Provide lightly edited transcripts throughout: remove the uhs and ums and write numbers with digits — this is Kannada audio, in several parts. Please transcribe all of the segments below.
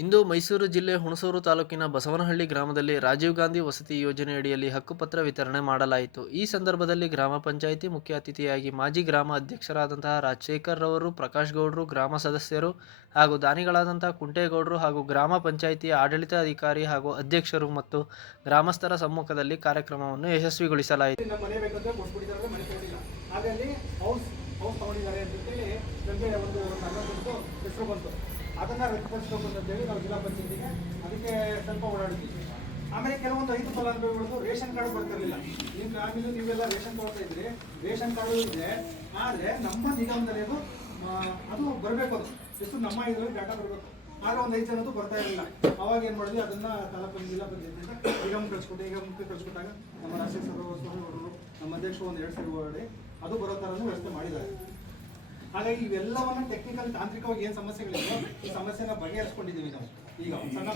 ಇಂದು ಮೈಸೂರು ಜಿಲ್ಲೆ ಹುಣಸೂರು ತಾಲೂಕಿನ ಬಸವನಹಳ್ಳಿ ಗ್ರಾಮದಲ್ಲಿ ರಾಜೀವ್ ಗಾಂಧಿ ವಸತಿ ಯೋಜನೆಯಡಿಯಲ್ಲಿ ಹಕ್ಕುಪತ್ರ ವಿತರಣೆ ಮಾಡಲಾಯಿತು. ಈ ಸಂದರ್ಭದಲ್ಲಿ ಗ್ರಾಮ ಪಂಚಾಯಿತಿ ಮುಖ್ಯ ಅತಿಥಿಯಾಗಿ ಮಾಜಿ ಗ್ರಾಮ ಅಧ್ಯಕ್ಷರಾದಂತಹ ರಾಜಶೇಖರ್ ರವರು, ಪ್ರಕಾಶ್ ಗೌಡ್ರು, ಗ್ರಾಮ ಸದಸ್ಯರು ಹಾಗೂ ದಾನಿಗಳಾದಂತಹ ಕುಂಟೇಗೌಡರು ಹಾಗೂ ಗ್ರಾಮ ಪಂಚಾಯಿತಿಯ ಆಡಳಿತಾಧಿಕಾರಿ ಹಾಗೂ ಅಧ್ಯಕ್ಷರು ಮತ್ತು ಗ್ರಾಮಸ್ಥರ ಸಮ್ಮುಖದಲ್ಲಿ ಕಾರ್ಯಕ್ರಮವನ್ನು ಯಶಸ್ವಿಗೊಳಿಸಲಾಯಿತು. ಅದನ್ನು ರದ್ದುಪಡಿಸಬೇಕು ಅಂತೇಳಿ ನಾವು ಜಿಲ್ಲಾ ಪಂಚಾಯತಿಗೆ ಅದಕ್ಕೆ ಸ್ವಲ್ಪ ಓಡಾಡಿದ್ವಿ. ಆಮೇಲೆ ಕೆಲವೊಂದು 5 ಫಲಾನುಭವಿಗಳು ರೇಷನ್ ಕಾರ್ಡ್ ಬರ್ತಿರಲಿಲ್ಲ. ನಿಮ್ಮ ಫ್ಯಾಮಿಲಿ ನೀವೆಲ್ಲ ರೇಷನ್ ಕೊಡ್ತಾ ಇದ್ರಿ, ರೇಷನ್ ಕಾರ್ಡು ಇದೆ, ಆದರೆ ನಮ್ಮ ನಿಗಮದಲ್ಲಿ ಅದು ಬರಬೇಕು. ಅದು ಎಷ್ಟು ನಮ್ಮ ಇದರಲ್ಲಿ ಡಾಟಾ ಬರಬೇಕು. ಆಗ ಒಂದು 5 ಜನದ್ದು ಬರ್ತಾ ಇರಲಿಲ್ಲ. ಅವಾಗ ಏನು ಮಾಡಿದ್ವಿ, ಅದನ್ನು ಜಿಲ್ಲಾ ಪಂಚಾಯತಿಯಿಂದ ನಿಗಮ ಕಳಿಸ್ಕೊಟ್ಟಾಗ ನಮ್ಮ ರಾಜಶೇಖರ ಸ್ವಾಮಿ ಅವರು ನಮ್ಮ ಅಧ್ಯಕ್ಷರು ಒಂದು 2 ಸರಿ ಓಡಿ ಅದು ಬರೋ ಥರನೂ ವ್ಯವಸ್ಥೆ ಮಾಡಿದ್ದಾರೆ. ಹಾಗಾಗಿ ಇವೆಲ್ಲವನ್ನ ಟೆಕ್ನಿಕಲ್ ತಾಂತ್ರಿಕವಾಗಿ ಏನು ಸಮಸ್ಯೆಗಳಿದೆ ಈ ಸಮಸ್ಯೆನ ಬಗೆಹರಿಸ್ಕೊಂಡಿದ್ದೀವಿ ನಾವು. ಈಗ ಸಣ್ಣ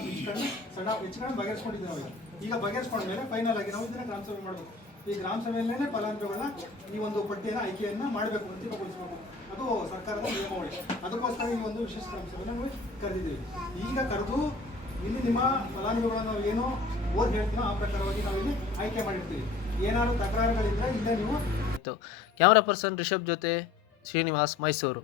ಹೆಚ್ಚುಗಳನ್ನು ಬಗೆಹರಿಸ್ಕೊಂಡಿದ್ದೀವಿ ನಾವು. ಈಗ ಬಗೆಹರಿಸ್ಕೊಂಡ ಮೇಲೆ ಫೈನಲ್ ಆಗಿ ನಾವು ಇದನ್ನ ಗ್ರಾಮ ಸಭೆ ಮಾಡಬೇಕು. ಈ ಗ್ರಾಮ ಸಭೆಯಲ್ಲೇ ಫಲಾನುಭವಿಗಳನ್ನ ಈ ಒಂದು ಪಟ್ಟಿಯನ್ನು ಆಯ್ಕೆಯನ್ನು ಮಾಡಬೇಕು, ಅಂತಿಮಗೊಳಿಸಬೇಕು. ಅದು ಸರ್ಕಾರದ ನಿಯಮಾವಳಿ. ಅದಕ್ಕೋಸ್ಕರ ಈ ಒಂದು ವಿಶೇಷ ಗ್ರಾಮ ಸಭೆನ ನಾವು ಕರೆದಿದ್ದೀವಿ. ಈಗ ಕರೆದು ಇಲ್ಲಿ ನಿಮ್ಮ ಫಲಾನುಭವಿಗಳನ್ನ ನಾವು ಏನೋ ಹೇಳ್ತೀನೋ ಆ ಪ್ರಕಾರವಾಗಿ ನಾವು ಇಲ್ಲಿ ಆಯ್ಕೆ ಮಾಡಿರ್ತೀವಿ. ಏನಾದ್ರು ತಕರಾರುಗಳಿದ್ರೆ ಇಲ್ಲೇ ನೀವು. ಕ್ಯಾಮರಾ ಪರ್ಸನ್ ರಿಷಬ್ ಜೊತೆ ಶ್ರೀನಿವಾಸ್, ಮೈಸೂರು.